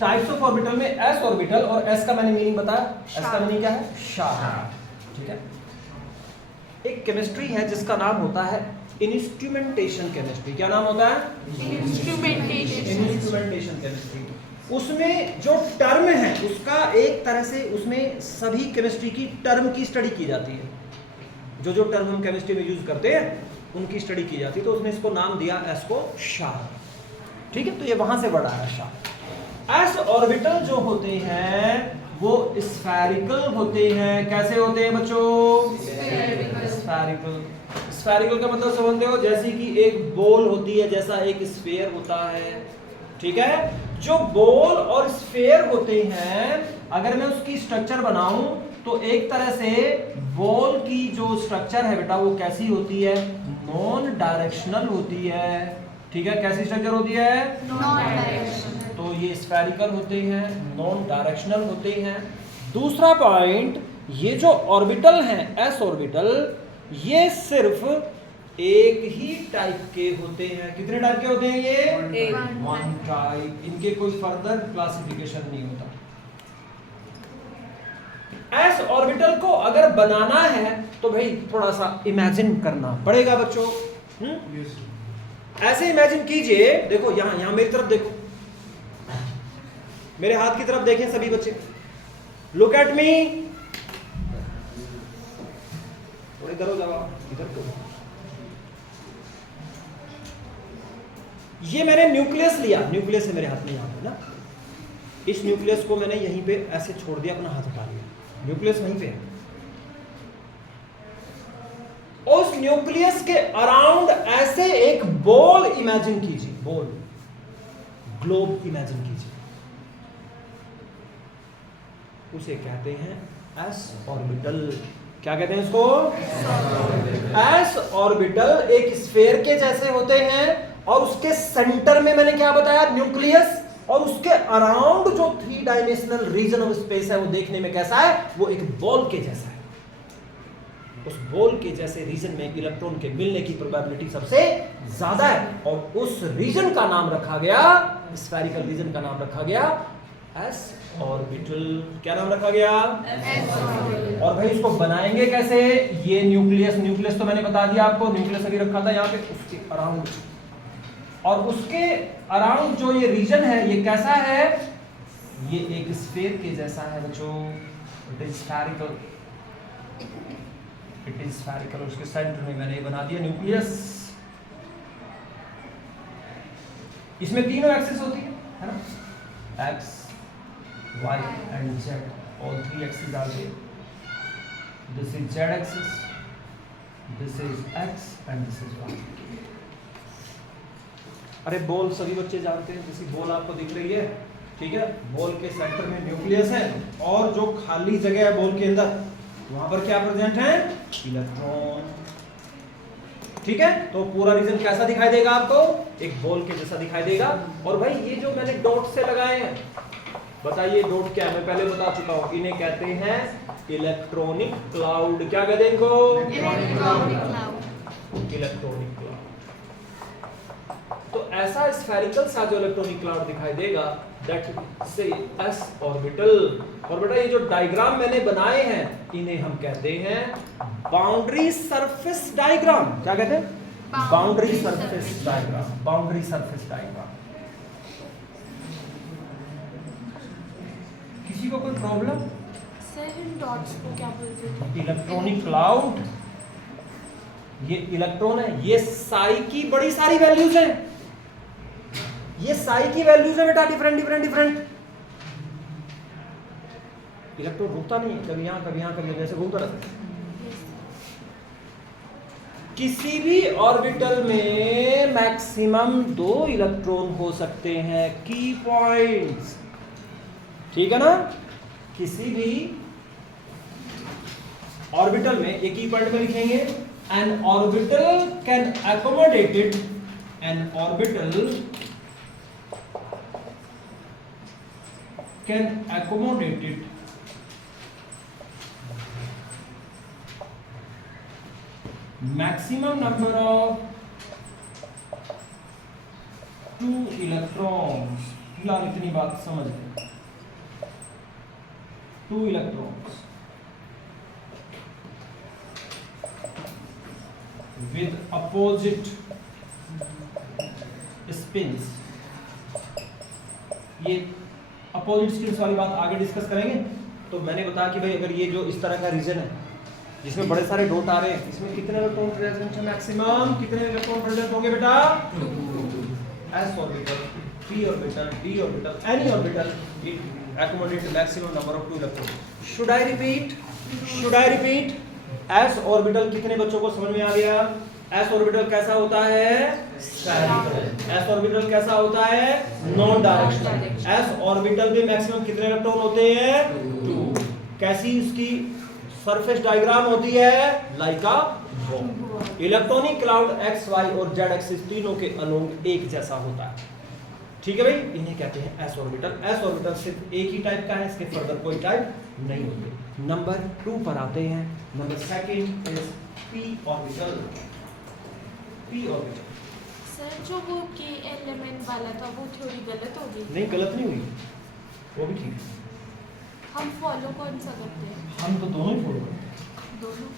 Types of orbital में S orbital, और S का मैंने मीनिंग बताया, एस का मीनिंग क्या है? शार्प। ठीक है। एक केमिस्ट्री है जिसका नाम होता है इंस्ट्रूमेंटेशन केमिस्ट्री। क्या नाम होता है? Instrumentation chemistry. उसमें जो टर्म है उसका एक तरह से उसमें सभी केमिस्ट्री की टर्म की स्टडी की जाती है। जो टर्म हम केमिस्ट्री में यूज करते हैं उनकी स्टडी की जाती है, तो उसने इसको नाम दिया एस को शार्प। ठीक है, तो ये वहां से बढ़ा है शार्प। एस ऑर्बिटल जो होते हैं वो स्फेरिकल होते हैं। कैसे होते हैं बच्चों? स्फेरिकल। स्फेरिकल का मतलब समझते हो? जैसे कि एक बॉल होती है, जैसा एक स्फीयर होता है। ठीक है, जो बॉल और स्फीयर होते हैं, अगर मैं उसकी स्ट्रक्चर बनाऊं तो एक तरह से बॉल की जो स्ट्रक्चर है बेटा वो कैसी होती है? नॉन डायरेक्शनल होती है। ठीक है, कैसी स्ट्रक्चर होती है? Non directional. तो ये स्फेरिकल होते हैं, नॉन डायरेक्शनल होते हैं। दूसरा पॉइंट, ये जो ऑर्बिटल हैं एस ऑर्बिटल, ये सिर्फ एक ही टाइप के होते हैं। कितने टाइप के होते हैं ये? One type. इनके कोई फर्दर क्लासिफिकेशन नहीं होता। एस ऑर्बिटल को अगर बनाना है तो भाई थोड़ा सा इमेजिन करना पड़ेगा बच्चों। ऐसे इमेजिन कीजिए, देखो यहां मेरी तरफ देखो, मेरे हाथ की तरफ देखें सभी बच्चे, लुक एट मी। इधर हो जाओ, इधर को। ये मैंने न्यूक्लियस लिया, न्यूक्लियस है मेरे हाथ में यहां पे ना। इस न्यूक्लियस को मैंने यहीं पे ऐसे छोड़ दिया, अपना हाथ हटा लिया, न्यूक्लियस वहीं पे है। उस न्यूक्लियस के अराउंड ऐसे एक बॉल इमेजिन कीजिए, बॉल, ग्लोब इमेजिन कीजिए। उसे कहते हैं एस ऑर्बिटल। क्या कहते हैं इसको? एस ऑर्बिटल एक स्फीयर के जैसे होते हैं, और उसके सेंटर में मैंने क्या बताया? न्यूक्लियस। और उसके अराउंड जो 3 डायमेंशनल रीजन ऑफ स्पेस है वो देखने में कैसा है? वो एक बॉल के जैसा है। उस बॉल के जैसे रीजन में इलेक्ट्रॉन के मिलने की प्रोबेबिलिटी सबसे ज्यादा है, और उस रीजन का नाम रखा गया, स्फेरिकल रीजन का नाम रखा गया एस ऑर्बिटल। क्या नाम रखा गया? और भाई इसको बनाएंगे कैसे? ये न्यूक्लियस तो मैंने बता दिया आपको, न्यूक्लियस अभी रखा था यहाँ पे, उसके अराउंड, और उसके अराउंड जो ये रीजन है ये कैसा है? ये एक स्फीयर के जैसा है बच्चों, it is spherical, it is spherical. उसके सेंटर में मैंने ये बना दिया न्यूक्लियस। इसमें तीनों एक्सिस होती है ना, x, y and z, all 3 axis are there. This is z axis, this is x and this is y. अरे बॉल सभी बच्चे जानते हैं, जैसी बॉल आपको दिख रही है, ठीक है, बॉल के सेंटर में न्यूक्लियस है, और जो खाली जगह है बॉल के अंदर वहां पर क्या प्रेजेंट है? इलेक्ट्रॉन। ठीक है, तो पूरा रीजन कैसा दिखाई देगा आपको? एक बॉल के जैसा दिखाई देगा। और भाई ये जो मैंने डॉट से लगाए हैं, बताइए डॉट क्या है? मैं पहले बता चुका हूं, इन्हें कहते हैं इलेक्ट्रॉनिक क्लाउड। क्या कहते हैं इनको? Electronic cloud. तो ऐसा स्फेरिकल सा जो इलेक्ट्रॉनिक क्लाउड दिखाई देगा, दैट से एस ऑर्बिटल। और बेटा ये जो डायग्राम मैंने बनाए हैं इन्हें हम कहते हैं बाउंड्री सरफेस डायग्राम। क्या कहते हैं? Boundary surface diagram, boundary surface diagram. किसी को कोई प्रॉब्लम? सर इन डॉट्स को क्या बोलते हैं? इलेक्ट्रॉनिक क्लाउड, ये इलेक्ट्रॉन है, ये साई की बड़ी सारी वैल्यूज हैं, ये साई की वैल्यूज है बेटा, डिफरेंट डिफरेंट डिफरेंट। इलेक्ट्रॉन रुकता नहीं है, कभी यहां कभी यहां कभी जैसे घूमता रहता है। किसी भी ऑर्बिटल में मैक्सिमम 2 इलेक्ट्रॉन हो सकते हैं। की पॉइंट्स, ठीक है ना? किसी भी ऑर्बिटल में एक की पॉइंट में लिखेंगे, N orbital can accommodated, an orbital can accommodate maximum number of 2 electrons फिलहाल इतनी बात समझ लें। 2 इलेक्ट्रॉन्स with opposite spins, ये अपोजिट स्पिन्स वाली बात आगे डिस्कस करेंगे। तो मैंने बताया कि भाई अगर ये जो इस तरह का रीजन है जिसमें बड़े सारे डॉट आ रहे हैं, इसमें कितने इलेक्ट्रॉन प्रेजेंट है? मैक्सिमम कितने इलेक्ट्रॉन प्रेजेंट होंगे बेटा? 2 s orbital, p orbital, d orbital, any orbital, it accommodate maximum number of 2 electrons। should I repeat s orbital कितने बच्चों को समझ में आ गया? s ऑर्बिटल कैसा होता है? स्फेरिकल। s ऑर्बिटल कैसा होता है? Non directional. s ऑर्बिटल में मैक्सिमम कितने इलेक्ट्रॉन होते हैं? 2। कैसी इसकी सरफेस डायग्राम होती है? Like a ball. Electronic cloud x y और z एक्सिस तीनों के अलोंग एक जैसा होता है। ठीक है भाई, इन्हें कहते हैं s ऑर्बिटल। s ऑर्बिटल सिर्फ एक ही टाइप का है, इसके फर्दर कोई टाइप नहीं होते। नंबर 2 पर आते हैं। Number 2 is p orbital. p orbital sir जो वो के एलिमेंट वाला था वो थ्योरी गलत होगी? नहीं, गलत नहीं हुई, वो भी ठीक है। हम फॉलो कौन सा करते हैं? हम तो दोनों ही फॉलो करते हैं। दोनों।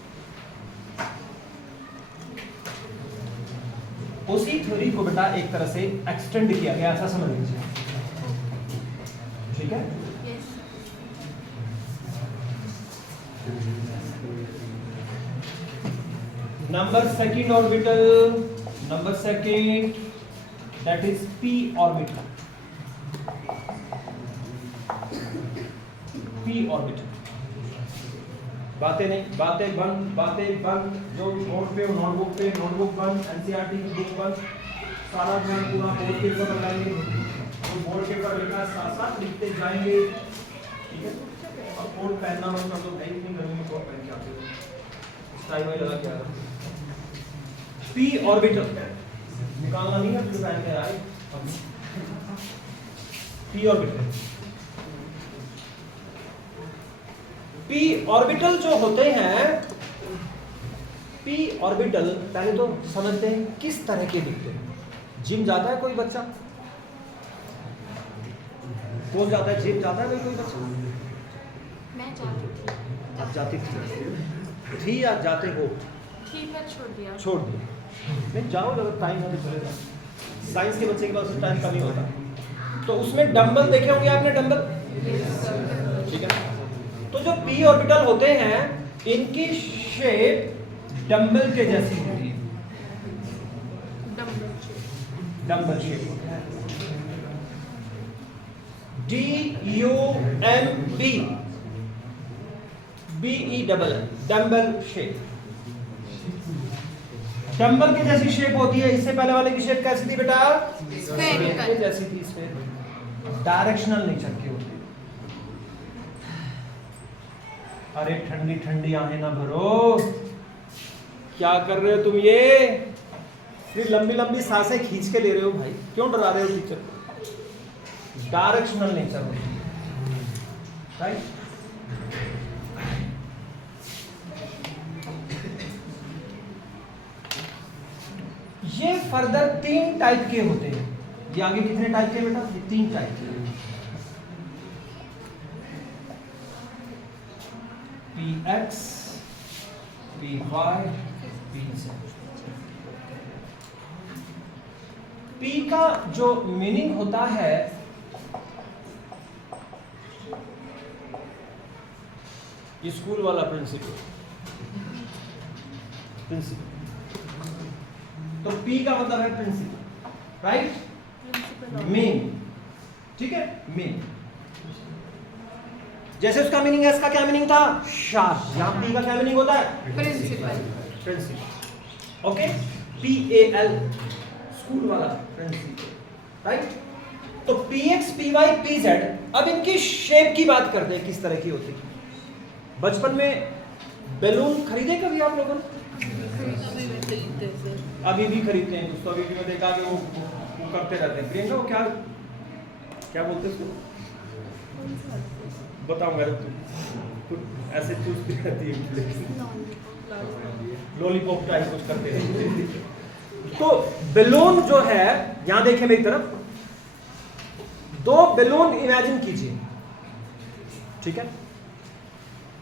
उसी थ्योरी को बेटा एक तरह से एक्सटेंड किया गया, ऐसा समझ लीजिए। ठीक है, yes. Number 2 orbital, number 2 that is p orbital. p orbital. बातें नहीं, बातें बंद, बातें बंद। जो नोट पे नोटबुक पे, नोटबुक बंद। एनसीईआरटी की बुक बंद। सारा ध्यान पूरा बोर्ड के ऊपर लगाएंगे। तो बोर्ड के ऊपर लिखा साथ साथ लिखते जाएंगे। ठीक है, और कोट पहनना हो तो भाई इतनी गर्मी में कोट पहन के आते हो, स्टाइल में लगा के आ रहा। p ऑर्बिटल निकालना नहीं है, फिर पहन के आए। p ऑर्बिटल, p ऑर्बिटल जो होते हैं, p ऑर्बिटल पहले तो समझते हैं किस तरह के दिखते हैं। जिम जाता है कोई बच्चा? कौन जाता है? जिम जाता है कोई बच्चा? मैं जाती थी। आप जाती थी या जाते हो? थी पर छोड़ दिया। छोड़ दिया। नहीं, जाओ, अगर टाइम हो तो चले जाओ। साइंस के बच्चे के पास टाइम कम ही होता है। तो उसमें डंबल देखे होंगे आपने, डंबल। ठीक है, तो जो p ऑर्बिटल होते हैं इनकी शेप डंबल के जैसी होती है। Dumbbell shape DUMB, BE dumbbell shape. Dumbbell के जैसी शेप होती है। इससे पहले वाले की शेप कैसी थी बेटा? स्फेरिकल जैसी थी। इसमें डायरेक्शनल नेचर की होती है। अरे ठंडी ठंडी आहें ना भरो, क्या कर रहे हो तुम? ये फिर लंबी लंबी सांसें खींच के ले रहे हो भाई, क्यों डरा रहे हो टीचर को? डायरेक्शनल नेचर होती है, राइट? ये फर्दर 3 टाइप के होते हैं। ये आगे कितने टाइप के बेटा? ये 3 टाइप के। px, py, pz। p का जो मीनिंग होता है, स्कूल वाला प्रिंसिपल। तो p का मतलब है प्रिंसिपल, राइट? मेन। ठीक है, मेन। जैसे उसका मीनिंग है, इसका क्या मीनिंग था? शार्प। यहाँ p का क्या मीनिंग होता है? Principal. Principal. Okay, PAL school वाला प्रिंसिपल, राइट? तो px, py, pz, अब इनकी शेप की बात करते हैं, किस तरह की होती है। बचपन में बैलून खरीदे कभी आप लोगों ने? अभी भी खरीदते हैं। दोस्तों, अभी भी मैं देखा कि वो करते रहते हैं। प्रियंका, वो क्या बोलते हैं उसको? बताऊंगा जब तुम ऐसे चूसती रहती है, लॉलीपॉप टाइप कुछ करते रहते हैं। तो बैलून जो है, यहां देखें मेरी तरफ, दो बैलून इमेजिन कीजिए, ठीक है।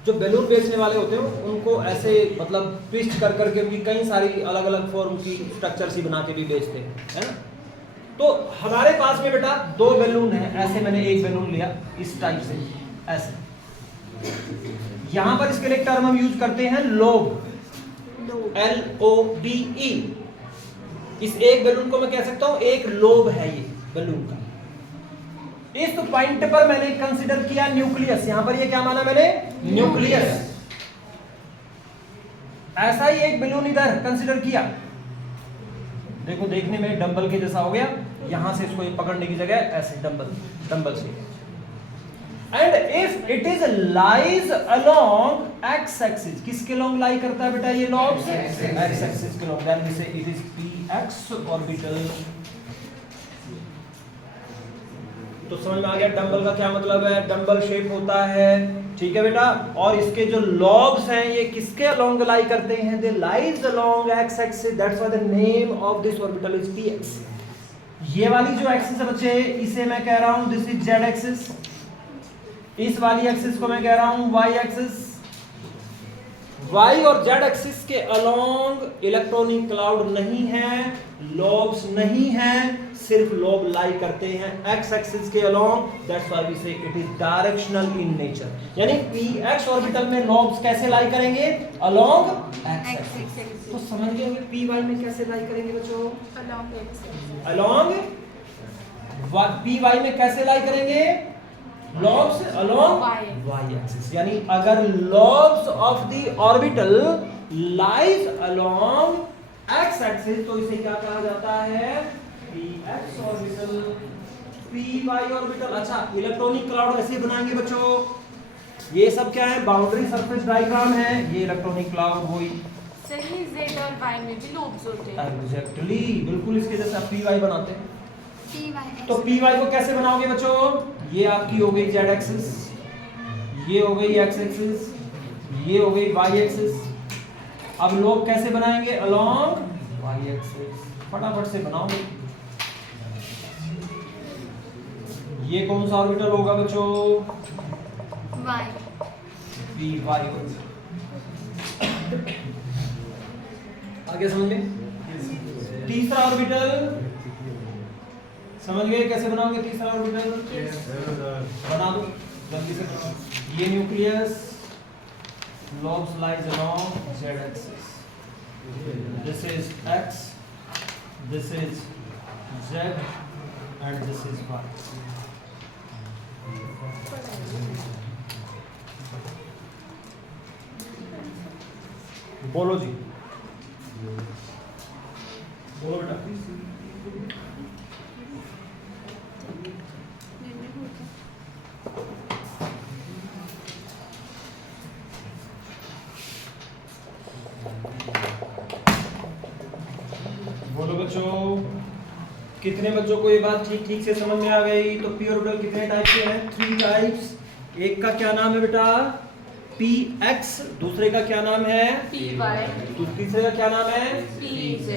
जो बैलून बेचने वाले होते हैं उनको ऐसे मतलब ट्विस्ट कर करके भी कई सारी अलग अलग फॉर्म की स्ट्रक्चर सी बना के भी बेचते हैं, है ना। तो हमारे पास में बेटा दो बैलून है, ऐसे मैंने एक बैलून लिया इस टाइप से ऐसे, यहां पर इसके लिए एक टर्म हम यूज करते हैं लोब, LOBE। इस एक बैलून को मैं कह सकता हूं एक लोब है ये बैलून का। इस पॉइंट पर मैंने कंसीडर किया न्यूक्लियस, यहां पर ये क्या माना मैंने, न्यूक्लियस। ऐसा ही एक बैलून इधर कंसीडर किया, देखो देखने में डंबल के जैसा हो गया, यहां से इसको ये पकड़ने की जगह ऐसे डंबल से। And if it is lies along x axis, किसके लॉन्ग लाई करता है बेटा ये लॉब्स, एक्स एक्सिस के लॉन्ग, देन वी से इट इज px ऑर्बिटल। तो समझ में आ गया डंबल का क्या मतलब है, डंबल शेप होता है, ठीक है बेटा। और इसके जो लॉब्स हैं ये किसके अलोंग लाई करते हैं, they lies along x axis, that's why the name of this orbital is px। ये वाली जो एक्सिस है बच्चे, इसे मैं कह रहा हूं दिस इज z एक्सिस, इस वाली एक्सिस को मैं कह रहा हूं y एक्सिस। y और z एक्सिस के अलोंग इलेक्ट्रॉनिक क्लाउड नहीं है, लॉब्स नहीं है, सिर्फ लोब लाई करते हैं x एक्सिस के अलोंग, दैट्स व्हाई वी से it is directional in nature. यानी px ऑर्बिटल में लॉब्स कैसे लाई करेंगे, अलोंग x एक्सिस। तो समझ गए होंगे py में कैसे लाई करेंगे बच्चों, अलोंग एक्सिस, अलोंग py में कैसे लाई करेंगे, लॉब्स अलोंग y एक्सिस। यानी अगर lobes of the orbital lies along x axis तो इसे क्या कहा जाता है, px ऑर्बिटल, py ऑर्बिटल। अच्छा, इलेक्ट्रॉनिक क्लाउड ऐसे बनाएंगे बच्चों, ये सब क्या है, बाउंड्री सरफेस डायग्राम है, ये इलेक्ट्रॉनिक क्लाउड हुई। सही, z और y में भी लोब्स होते हैं। एग्जैक्टली, बिल्कुल इसके जैसा py बनाते हैं। py तो py को कैसे बनाओगे बच्चों, ये आपकी हो गई z एक्सिस, ये हो गई x एक्सिस, ये हो गई y एक्सिस। अब लोग कैसे बनाएंगे, अलोंग y एक्सिस। फटाफट से बनाओगे। ये कौन सा ऑर्बिटल होगा बच्चों, y, py ऑर्बिटल। आगे समझ गए। तीसरा ऑर्बिटल समझ गए कैसे बनाओगे, तीसरा ऑर्बिटल बना दो जल्दी से। ये nucleus, lobes lies along z axis, this is x, this is z and this is y। बोलो जी, बोलो बेटा। बोलो बच्चों, कितने बच्चों को ये बात ठीक ठीक से समझ में आ गई। तो पी ऑर्बिटल कितने टाइप के हैं, 3 टाइप्स। एक का क्या नाम है बेटा, px, दूसरे का क्या नाम है, py, तीसरे का क्या नाम है, pz।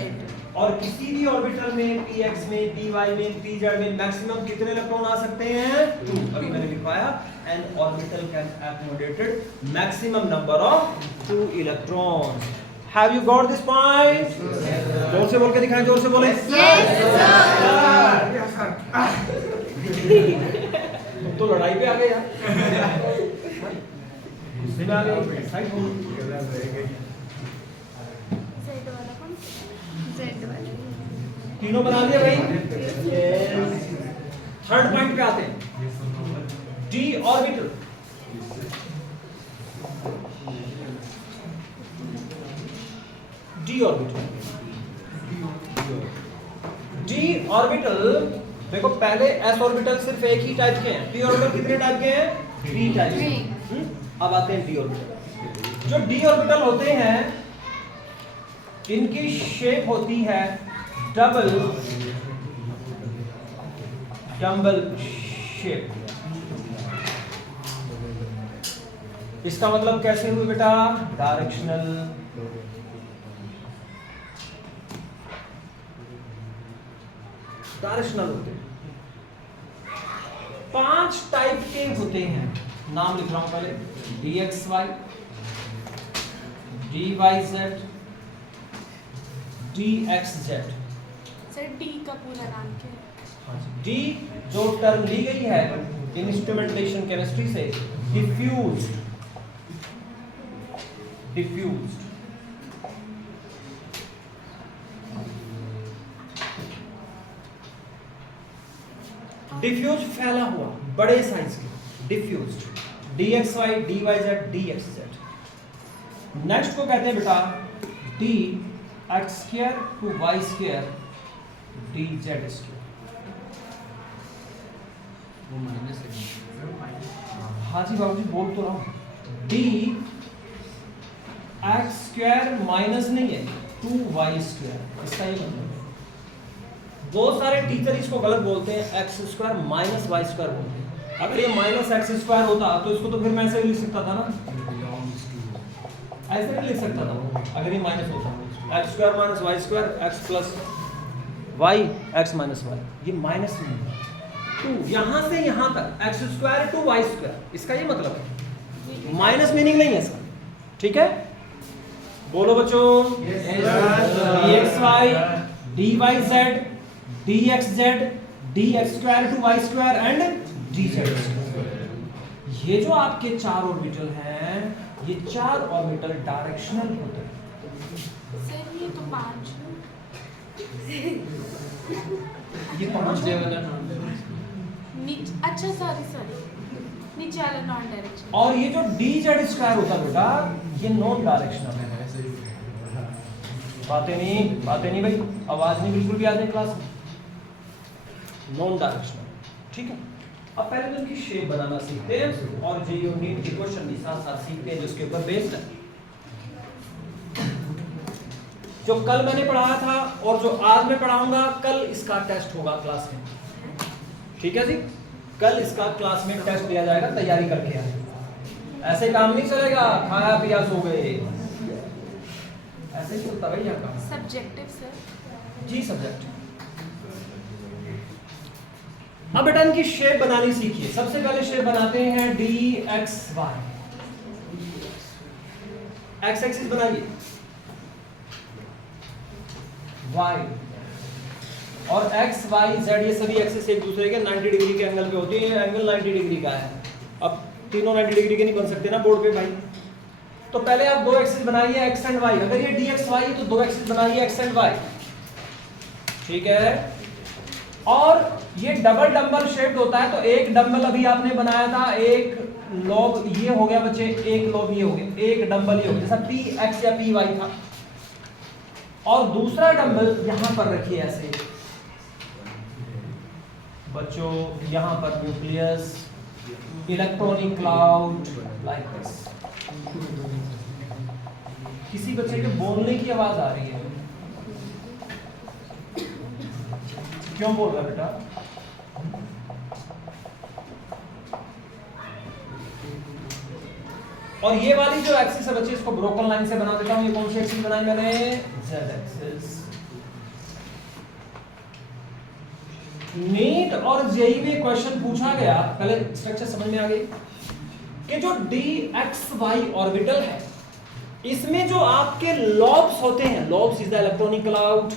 और किसी भी ऑर्बिटल में px में, py में, pz में मैक्सिमम कितने इलेक्ट्रॉन आ सकते हैं, 2। अभी मैंने लिखवाया, N orbital can accommodated maximum number of 2 electrons. Have you got this point? जोर से बोल के दिखाएं, जोर से बोले। तुम तो लड़ाई पे आ गए यार, गुस्से में आ गए, साइड हो। z वाला कौन सा, z वाला, तीनों बना दिया भाई। थर्ड पॉइंट पे आते हैं, D orbital. D orbital, D orbital देखो, पहले एस ऑर्बिटल सिर्फ एक ही टाइप के हैं, डी ऑर्बिटल कितने टाइप के हैं, 3 टाइप के। अब आते हैं डी ऑर्बिटल। जो डी ऑर्बिटल होते हैं इनकी शेप होती है डबल शेप। इसका मतलब कैसे हुए बेटा, डायरेक्शनल। डायरेक्शनल होते हैं। 5 टाइप के होते हैं, नाम लिख रहा हूं पहले, dxy, dyz, dxz। Sir D का पूरा नाम क्या है? डी जो टर्म ली गई है इंस्ट्रूमेंटेशन केमिस्ट्री से, डिफ्यूज्ड, डिफ्यूज्ड। डिफ्यूज फैला हुआ, बड़े साइज के, diffused, dxy, dyz, dxz। Next को कहते हैं बेटा dx² to y² dz²। वो माइनस है। हाँ जी बाबू जी बोल तो रहा हूँ, dx² माइनस नहीं है 2y², इसका ये मतलब है। बहुत सारे टीचर इसको गलत बोलते हैं, x² माइनस y² बोलते हैं। अगर ये माइनस x² होता तो इसको तो फिर मैं ऐसे लिख सकता था ना, ऐसे नहीं लिख सकता था अगर ये माइनस होता, x² minus y², x plus y, x minus y। ये माइनस नहीं है, 2 यहाँ से यहाँ तक x² to y², इसका ये मतलब है, माइनस मीनिंग नहीं है इसका। ठीक है, बोलो बच्चों, dxy, dyz, dxz, dx² to y² and dz²। ये जो आपके 4 ऑर्बिटल हैं, ये 4 ऑर्बिटल डायरेक्शनल होते हैं। सर ये तो 5 ये 5 वाला नॉन अच्छा सॉरी नीचे वाला नॉन डायरेक्शन। और ये जो dz² होता है बेटा, ये नॉन डायरेक्शनल है। बातें नहीं भाई, आवाज नहीं बिल्कुल भी आ जाए क्लास में, नॉन डायरेक्शनल। ठीक है, अब पहले तो इनकी शेप बनाना सीखते हैं और जेईई और नीट के क्वेश्चन भी साथ साथ सीखते हैं जिसके ऊपर बेस्ड है। जो कल मैंने पढ़ाया था और जो आज मैं पढ़ाऊंगा, कल इसका टेस्ट होगा क्लास में। ठीक है जी, कल इसका क्लास में टेस्ट लिया जाएगा, तैयारी करके आए। ऐसे काम नहीं चलेगा खाया पिया सो गए, ऐसे नहीं होता भैया काम। Subjective sir. जी सब्जेक्ट। अब बेटा इनकी शेप बनानी सीखिए। सबसे पहले शेप बनाते हैं dxy। x एक्सिस बनाइए, y और x y z ये सभी एक्सिस एक दूसरे के 90 डिग्री के एंगल पे होती है। ये एंगल 90 डिग्री का है। अब तीनों 90 डिग्री के नहीं बन सकते ना बोर्ड पे भाई, तो पहले आप 2 एक्सिस बनाइए x एंड y। अगर ये dxy है तो 2 एक्सिस बनाइए x एंड y। ठीक है, और ये डबल डंबल शेप्ड होता है, तो एक डंबल अभी आपने बनाया था, एक लॉब ये हो गया बच्चे, एक लॉब ये हो गया, एक डंबल ये हो गया, जैसा px या py था। और दूसरा डंबल यहां पर रखिए ऐसे बच्चों, यहां पर nucleus, electronic cloud, like this. किसी बच्चे के बोलने की आवाज आ रही है, क्यों बोल रहा बेटा? और ये वाली जो एक्सिस है बच्चे, इसको ब्रोकन लाइन से बना देता हूं। ये कौन सी एक्सिस बनाई मैंने? Z axis. नीट और जेईई में क्वेश्चन पूछा गया, पहले स्ट्रक्चर समझ में आ गई कि जो dxy ऑर्बिटल है, इसमें जो आपके लॉब्स होते हैं, lobes is the electronic cloud,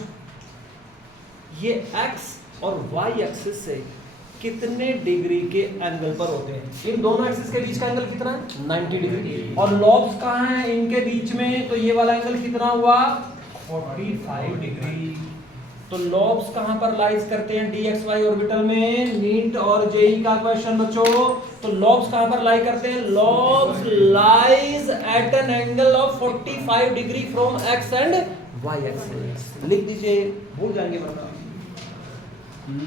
ये x और y एक्सिस से कितने डिग्री के एंगल पर होते हैं? इन दोनों एक्सिस के बीच का एंगल कितना है? 90 डिग्री। और लॉब्स कहाँ हैं इनके बीच में? तो ये वाला एंगल कितना हुआ? 45 डिग्री। तो लॉब्स कहाँ पर लाइज करते हैं dxy ऑर्बिटल में? नीट और जेईई का क्वेश्चन बच्चों। तो लॉब्स कहाँ पर लाई करते हैं? Lobes lie at an angle of 45 degree from x and y axis. लिख दीजिए, भूल जाएंगे वरना।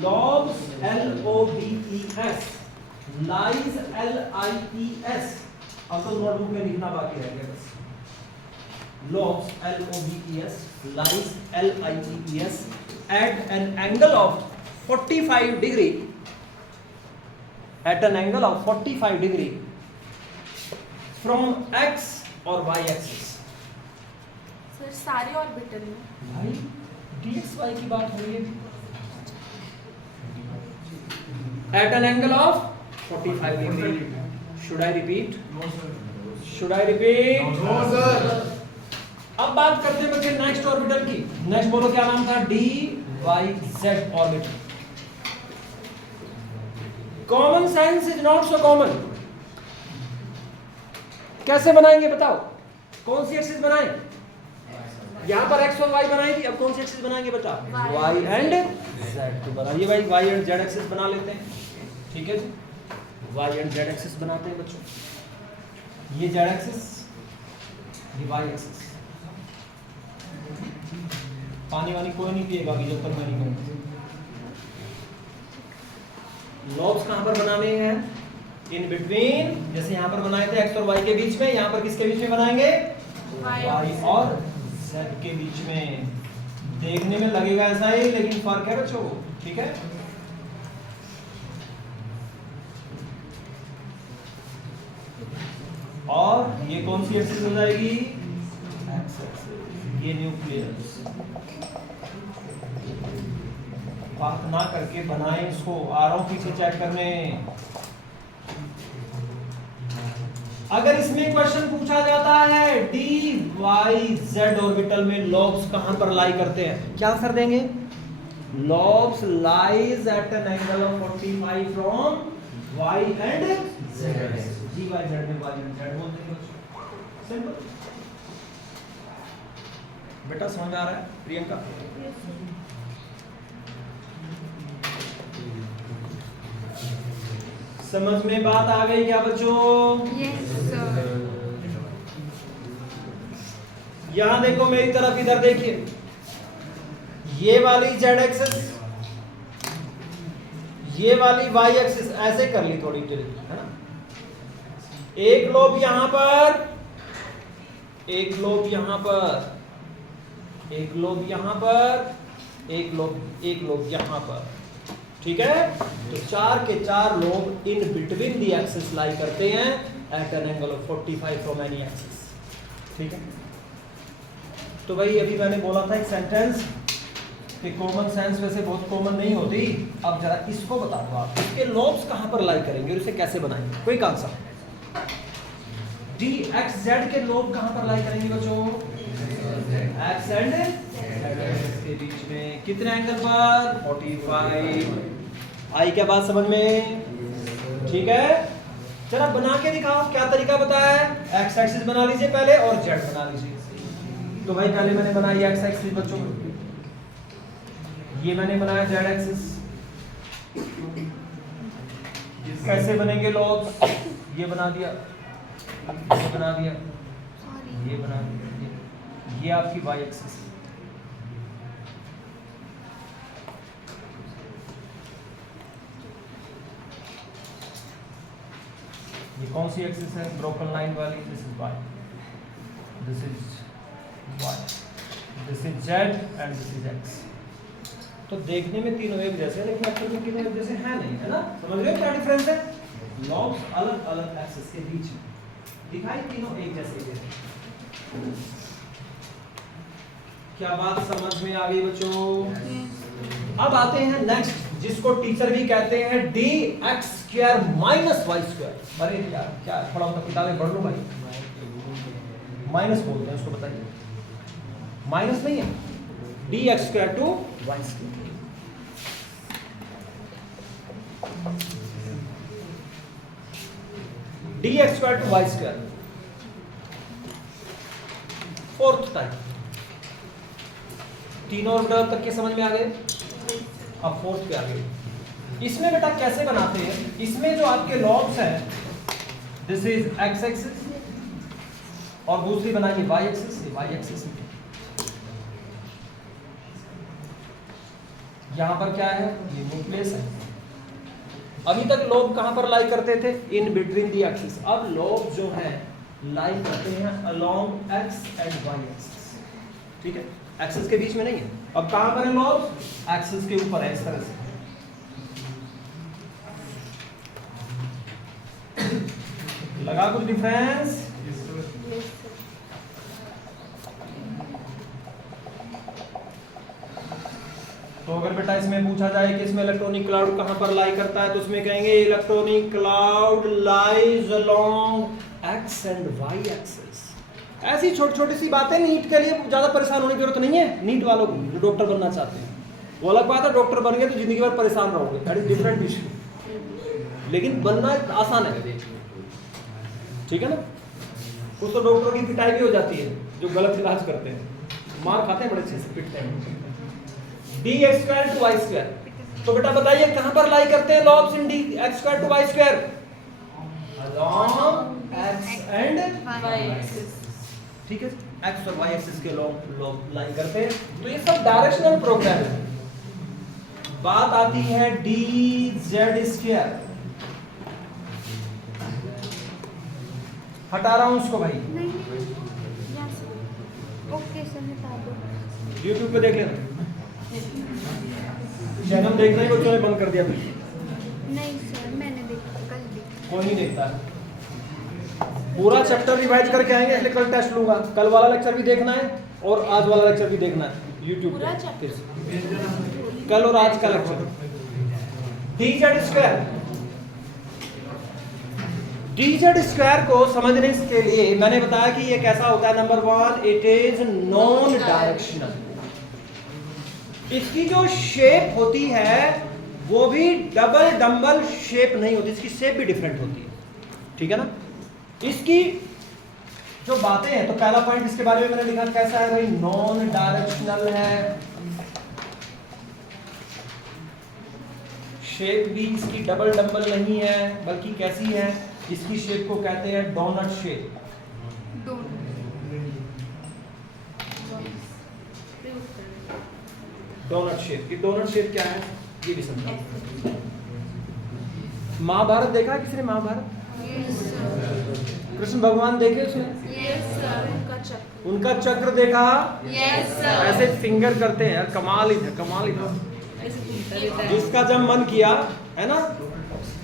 lobes LOBES, lies LIES। अब तो नोटबुक में लिखना बाकी रह गया बस। lobes LOBES, lies LIES at an angle of 45 degree, at an angle of 45 degree from x और y axis। सर सारे ऑर्बिटल में भाई dxy की बात हो रही है। At an angle of 45 degree. Should I repeat? Should I repeat? No sir. अब बात करते हैं बच्चे नेक्स्ट ऑर्बिटल की। नेक्स्ट बोलो क्या नाम था? D y z orbital. Common sense is not so common. कैसे बनाएंगे बताओ? कौन सी एक्सिस बनाएं? यहां पर एक्स और वाई बनाई थी, अब कौन सी एक्सिस बनाएंगे बता? Y and z. तो बनाइए भाई, वाई एंड जेड एक्सिस बना लेते हैं। ठीक है जी, वाई एंड जेड एक्सिस बनाते हैं बच्चों। ये जेड एक्सिस, ये वाई एक्सिस। पानी वानी कोई नहीं पिएगा अभी जब तक मैं नहीं कहूँगा। लॉब्स कहां पर बनाने हैं? इन बिटवीन, जैसे यहां पर बनाए थे एक्स और वाई के बीच में, यहां पर किसके बीच में बनाएंगे? वाई और जेड के बीच में। देखने में लगेगा ऐसा ही, लेकिन फर्क है बच्चों। ठीक है, और ये कौन सी एक्सिस हो जाएगी? X axis. ये न्यूक्लियस। बात ना करके बनाएं इसको। आ रहा हूं पीछे चेक करने। अगर इसमें क्वेश्चन पूछा जाता है डी वाई जेड ऑर्बिटल में लॉब्स कहां पर लाई करते हैं, क्या आंसर देंगे? Lobes lie at an angle of 45 from y and z. D y z में वाई एंड जेड बोलते हैं। सिंपल। बेटा समझ में आ रहा है प्रियंका? समझ में बात आ गई क्या बच्चों? Yes sir. यहां देखो मेरी तरफ, इधर देखिए। ये वाली जेड एक्सिस, ये वाली वाई एक्सिस ऐसे कर ली थोड़ी टेढ़ी, है ना? एक लोब यहां पर, एक लोब यहां पर, एक लोब यहां पर, एक लोब यहां पर। ठीक है, तो चार के चार lobe in between the axis lie करते हैं at an angle of 45 from any axis. ठीक है, तो भाई अभी मैंने बोला था एक सेंटेंस कि कॉमन सेंस वैसे बहुत कॉमन नहीं होती। अब जरा इसको बता दो आप, इसके लोब्स कहां पर लाई करेंगे और इसे कैसे बनाएंगे? Quick answer. D x Z के लोब कहां पर लाई करेंगे बच्चों? एक्स एंड के बीच में। कितने एंगल पर? 45। आई क्या बात समझ में? ठीक है, जरा बना के दिखाओ। क्या तरीका बताया है? एक्स एक्सिस बना लीजिए पहले और जेड बना लीजिए। तो भाई पहले मैंने बनाई एक्स एक्सिस बच्चों, ये मैंने बनाया जेड एक्सिस। कैसे बनेंगे लॉब्स? ये बना दिया, ये बना दिया, ये बना दिया। ये आपकी वाई एक्सिस। ये कौन सी एक्सिस है? ब्रोकन लाइन वाली। This is y, this is y, this is z and this is x. तो देखने में तीनों एक जैसे हैं, लेकिन एक्चुअली में तीनों एक जैसे हैं नहीं, है ना? समझ रहे हो क्या डिफरेंस है? लॉब्स अलग अलग एक्सिस के बीच में दिखाई तीनों एक जैसे हैं। क्या बात समझ में आ गई बच्चों? अब आते हैं नेक्स्ट, जिसको टीचर भी कहते हैं d x square minus y square. अरे यार क्या थोड़ा बहुत किताबें पढ़ लो भाई। माइनस बोलते हैं उसको, बताइए। माइनस नहीं है, d x square to y square. D x square to y square, fourth type. तीनों ऑर्डर तक के समझ में आ गए? अब फोर्थ पे आ गए। इसमें बेटा कैसे बनाते हैं? इसमें जो आपके लॉब्स हैं, दिस इज एक्स एक्सिस और दूसरी बनाइए वाई एक्सिस। वाई एक्सिस यहां पर क्या है? ये न्यूक्लियस है। अभी तक लोब कहां पर लाई करते थे? In between the axis. अब लोब जो है लाई करते हैं along x and y axis. ठीक है, एक्सिस के बीच में नहीं है। अब कहां पर है लोब? एक्सिस के ऊपर है, इस तरह से। लगा कुछ डिफरेंस? तो अगर बेटा इसमें पूछा जाए कि इसमें इलेक्ट्रॉनिक क्लाउड कहां पर लाई करता है तो उसमें कहेंगे electronic cloud lies along x and y axis. ऐसी छोटी छोटी सी बातें, नीट के लिए ज्यादा परेशान होने की जरूरत नहीं है। नीट वालों को जो डॉक्टर बनना चाहते हैं, वो अलग बात है, डॉक्टर बन गए तो जिंदगी भर परेशान रहोगे, दैट इज डिफरेंट इशू। लेकिन बनना आसान है, ठीक है ना। कुछ तो डॉक्टरों की पिटाई भी हो जाती है जो गलत इलाज करते हैं, मार खाते हैं, बड़े अच्छे से पिटते हैं। D x square to y square, तो बेटा बताइए कहां पर लाई करते हैं lobes in d x square to y square? Along x and y axis. ठीक है, एक्स और वाई एक्सिस के लॉन्ग लाई करते हैं। तो ये सब डायरेक्शनल प्रोग्राम है। बात आती है डी जेड स्क्वायर, हटा रहा हूं उसको भाई, ओके सर हटा दो। यूट्यूब पे देख लेना, चैनल देखना ही बच्चों ने बंद कर दिया। नहीं सर मैंने देखा, कल देखा। कोई नहीं देखता है। पूरा चैप्टर रिवाइज करके आएंगे, इसलिए कल टेस्ट लूंगा। कल वाला लेक्चर भी देखना है और आज वाला लेक्चर भी देखना है यूट्यूब पूरा पे। चैप्टर कल और आज का lecture. D Z square, D Z square को समझने के लिए मैंने बताया कि ये कैसा होता है। Number 1, it is non directional. इसकी जो शेप होती है वो भी डबल डम्बल शेप नहीं होती, इसकी शेप भी डिफरेंट होती है, ठीक है ना। इसकी जो बातें हैं, तो पहला पॉइंट इसके बारे में मैंने लिखा कैसा है भाई, नॉन डायरेक्शनल है। शेप भी इसकी डबल डम्बल नहीं है, बल्कि कैसी है, इसकी शेप को कहते हैं डोनट शेप। डोनट शेप, ये डोनट शेप क्या है ये भी समझो। महाभारत देखा किसी ने? महाभारत कृष्ण भगवान देखे उसने? Yes sir. उनका चक्र, उनका चक्र देखा? Yes sir. ऐसे फिंगर करते हैं, कमाल ही था, कमाल ही था। जिसका जब मन किया है ना,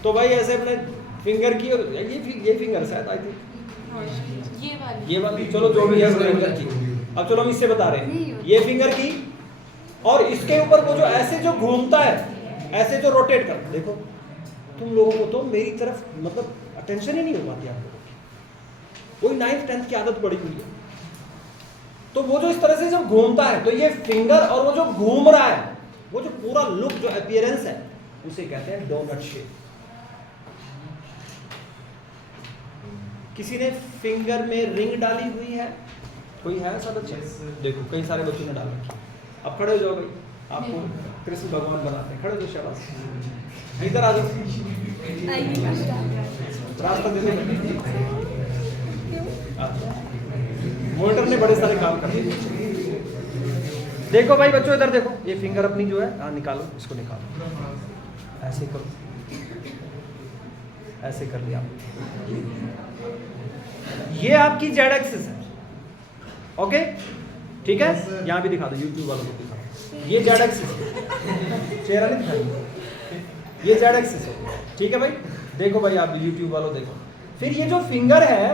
तो भाई ऐसे अपने फिंगर की, और ये फिंगर शायद आई थी, ये वाली, चलो जो भी है फिंगर की। अब चलो हम इससे बता रहे हैं, ये फिंगर की, और इसके ऊपर वो जो ऐसे जो घूमता है, ऐसे जो रोटेट कर, देखो तुम लोगों को तो मेरी तरफ मतलब अटेंशन ही नहीं हो पाती आप लोगों की। कोई 9th 10th की आदत पड़ी हुई है, तो वो जो इस तरह से जब घूमता है, तो ये फिंगर और वो जो घूम रहा है, वो जो पूरा लुक, जो अपीयरेंस है, उसे कहते हैं डोनट शेप। किसी ने फिंगर में रिंग डाली हुई है? कोई है ऐसा बच्चा? देखो कई सारे बच्चों ने डाल रखी। अब खड़े हो जाओ भाई, आपको कृष्ण भगवान बनाते हैं, खड़े हो जाओ, शाबाश, इधर आ जाओ, रास्ता दे दे। मोटर ने बड़े सारे काम कर दिए। देखो भाई बच्चों, इधर देखो, ये फिंगर अपनी जो है, हाँ निकालो, इसको निकालो, ऐसे करो, ऐसे कर लिया। ये आपकी जेड एक्सिस है, ओके, ठीक है। यहाँ भी दिखा दो, यूट्यूब वालों को दिखा दो, ये जेड एक्सिस है, चेहरा नहीं दिखा, ये जेड एक्सिस है, ठीक है भाई। देखो भाई आप यूट्यूब वालों देखो, फिर ये जो फिंगर है,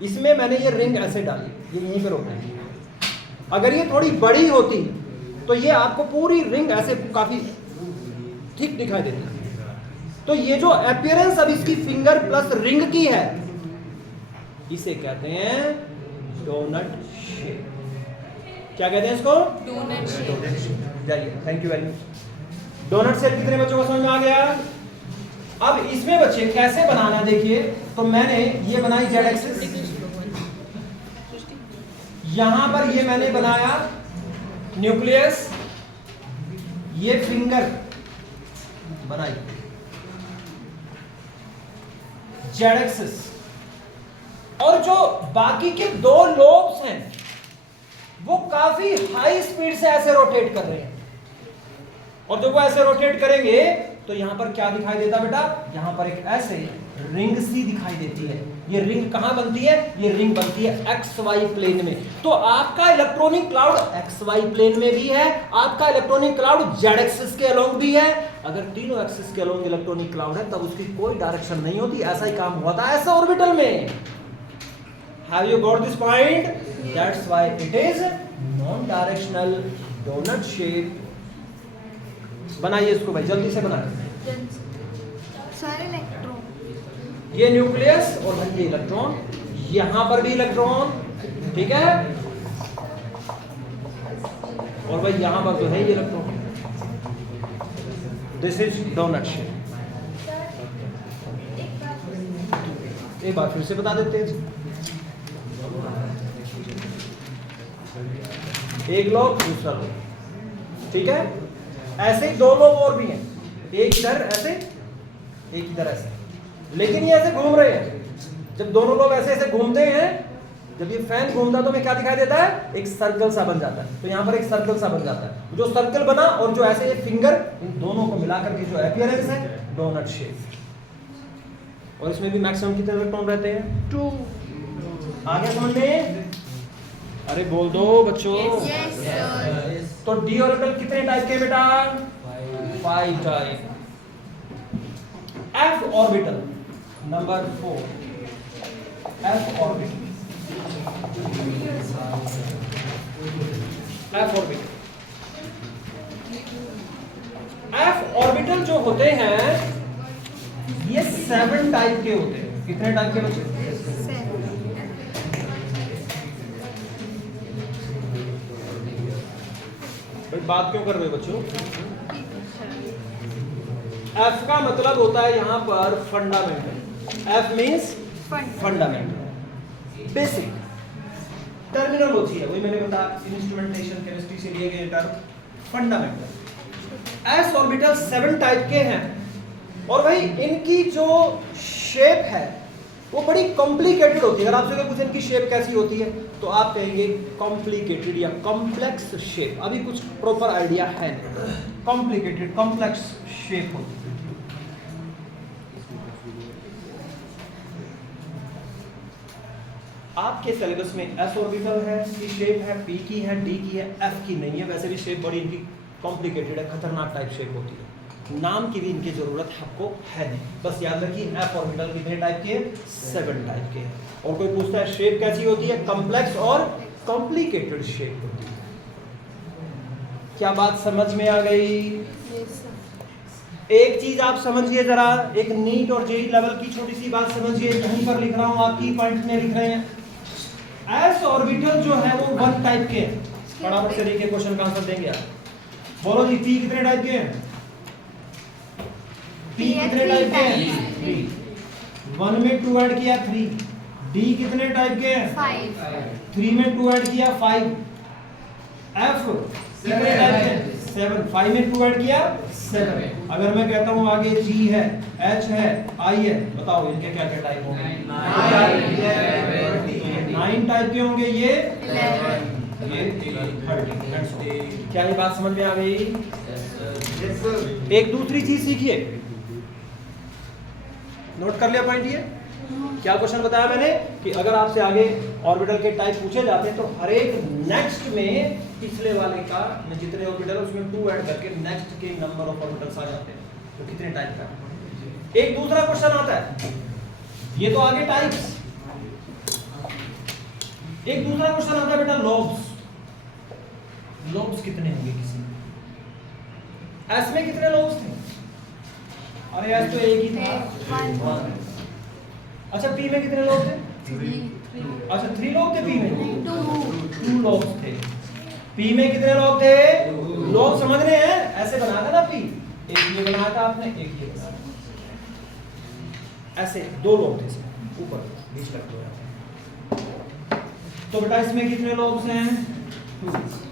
इसमें मैंने ये रिंग ऐसे डाली, ये यहीं पे रोकनी। अगर ये थोड़ी बड़ी होती तो ये आपको पूरी रिंग ऐसे काफी ठीक दिखाई देती। तो ये जो अपीयरेंस अब इसकी फिंगर प्लस रिंग की है, इसे कहते हैं डोनट शेप। क्या कहते हैं इसको? Donut shape. जाइए, thank you very much. Donut shape कितने बच्चों को समझ में आ गया? अब इसमें बच्चे कैसे बनाना देखिए, तो मैंने ये बनाई जेड एक्सिस, यहां पर ये मैंने बनाया न्यूक्लियस, ये फिंगर बनाई जेड एक्सिस, और जो बाकी के दो लोब्स हैं वो काफी हाई स्पीड से ऐसे रोटेट कर रहे हैं, और जब वो ऐसे रोटेट करेंगे तो यहां पर क्या दिखाई देता बेटा? यहां पर एक ऐसे रिंग सी दिखाई देती है। ये रिंग कहां बनती है? ये रिंग बनती है एक्स वाई प्लेन में। तो आपका electronic cloud x y plane में भी है, आपका इलेक्ट्रॉनिक क्लाउड जेड एक्सिस के अलोंग भी है। अगर तीनों एक्सिस के अलोंग इलेक्ट्रॉनिक क्लाउड है, तब उसकी कोई डायरेक्शन नहीं होती। ऐसा ही काम हुआ था ऐसा ऑर्बिटल में। Have you got this point? That's why it is non-directional donut shape बनाइए इसको भाई, जल्दी से बनाइए। Sir electron. ये न्यूक्लियस और भाई ये इलेक्ट्रॉन, यहां पर भी इलेक्ट्रॉन, ठीक है, और भाई यहां पर तो है ये electron. This is donut shape. एक बार फिर से बता देते हैं, एक लोब दूसरा लोब, ठीक है। ऐसे ही दो लोब और भी हैं, एक इधर ऐसे, एक इधर ऐसे, लेकिन ये ऐसे घूम रहे हैं। जब दोनों लोग ऐसे ऐसे घूमते हैं, जब ये फैन घूमता है तो हमें क्या दिखाई देता है, एक सर्कल सा बन जाता है। तो यहाँ पर एक सर्कल सा बन जाता है, जो सर्कल बना और जो ऐसे ये फिंगर, इन दोनों को मिलाकर के जो अपीयरेंस है डोनट शेप। और इसमें भी मैक्सिमम कितने इलेक्ट्रॉन रहते हैं? 2। आगे समझ में? अरे बोल दो बच्चों। Yes sir. तो डी ऑर्बिटल कितने टाइप के बेटा? 5 type. F orbital number 4, F orbital, F orbital. F orbital जो होते हैं ये 7 टाइप के होते हैं। कितने टाइप के बच्चे? 7। भाई बात क्यों कर रहे हो बच्चों? एफ का मतलब होता है यहां पर fundamental. F means fundamental, basic terminology है, वही मैंने बताया, इंस्ट्रूमेंटेशन केमिस्ट्री से लिए गए term fundamental. S orbital 7 type के हैं, और भाई इनकी जो शेप है वो बड़ी कॉम्प्लिकेटेड होती है। अगर आपसे पूछे इनकी शेप कैसी होती है तो आप कहेंगे कॉम्प्लिकेटेड या कॉम्प्लेक्स शेप। अभी कुछ प्रॉपर आइडिया है नहीं, कॉम्प्लिकेटेड कॉम्प्लेक्स शेप होती है। आपके सिलेबस में एस ऑर्बिटल है की शेप है, पी की है, डी की है, एफ की नहीं है। वैसे भी शेप बड़ी इनकी कॉम्प्लिकेटेड है, खतरनाक टाइप शेप होती है, नाम की भी इनकी जरूरत आपको है नहीं। बस याद रखिए एफ ऑर्बिटल कितने टाइप के? 7 टाइप के हैं। और कोई पूछता है शेप कैसी होती है? कॉम्प्लेक्स और कॉम्प्लिकेटेड शेप होती है। क्या बात समझ में आ गई? एक चीज आप समझिए जरा, एक नीट और जेई लेवल की छोटी सी बात समझिए, यहीं पर लिख रहा हूं, आपकी पॉइंट में लिख रहे हैं। एस ऑर्बिटल जो है वो 1 टाइप के हैं। फटाफट से देखिए क्वेश्चन का आंसर देंगे आप। बोलो जी, पी कितने टाइप के हैं? पी कितने टाइप के हैं? 3। 1 में 2 ऐड किया 3। डी कितने टाइप के हैं? 5। 3 में 2 ऐड किया 5। एफ कितने टाइप के? 7। 5 में 2 ऐड किया 7। अगर मैं कहता हूं आगे जी है, एच है, आई है, बताओ इनके क्या क्या टाइप होंगे? 9 टाइप के होंगे। ये 11। ये 30। क्या ये बात समझ में आ गई? एक दूसरी चीज सीखिए, नोट कर लिया पॉइंट? ये क्या क्वेश्चन बताया मैंने कि अगर आपसे आगे ऑर्बिटल के टाइप पूछे जाते हैं तो हर एक नेक्स्ट में पिछले वाले का जितने ऑर्बिटल है उसमें 2 ऐड करके नेक्स्ट के नंबर ऑफ ऑर्बिटल्स आ जाते हैं। तो कितने टाइप का? एक दूसरा क्वेश्चन आता है, ये तो आगे टाइप्स। एक दूसरा क्वेश्चन आता है बेटा लॉब्स। लॉब्स कितने होंगे किसी में? एस में कितने लॉब्स थे? अरे एस तो एक ही था। 1। अच्छा पी में कितने लोग थे? 3। अच्छा 3 लोग थे पी में। 2 लोग थे। पी में कितने लोग थे? लोग समझ रहे हैं? ऐसे बनाया था ना पी, एक ये बनाया था आपने, एक ये बनाया था। ऐसे 2 लोग थे ऊपर बीच तक दो। तो बेटा इसमें कितने लोग हैं? 2।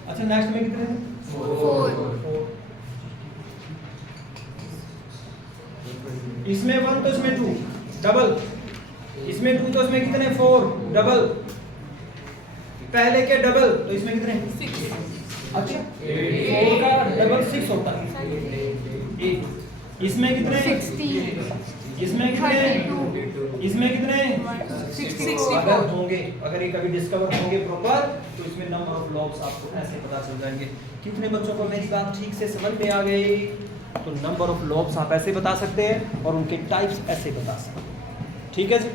अच्छा नेक्स्ट में कितने थे? 4। इसमें 1 तो इसमें 2 डबल, इसमें 2 तो इसमें कितने? 4 डबल, पहले के डबल तो इसमें कितने? 6। अच्छा 4 का डबल 6 होता है। 8 इसमें कितने? 60। इसमें कितने? 32। इसमें कितने? 64। अगर होंगे, अगर ये कभी डिस्कवर होंगे प्रॉपर तो इसमें नंबर ऑफ लॉब्स आपको ऐसे पता चल जाएंगे। कितने बच्चों को मेरी बात ठीक से समझ में आ गई? तो नंबर ऑफ लॉब्स आप ऐसे बता सकते हैं और उनके टाइप्स ऐसे बता सकते हैं। ठीक है जी।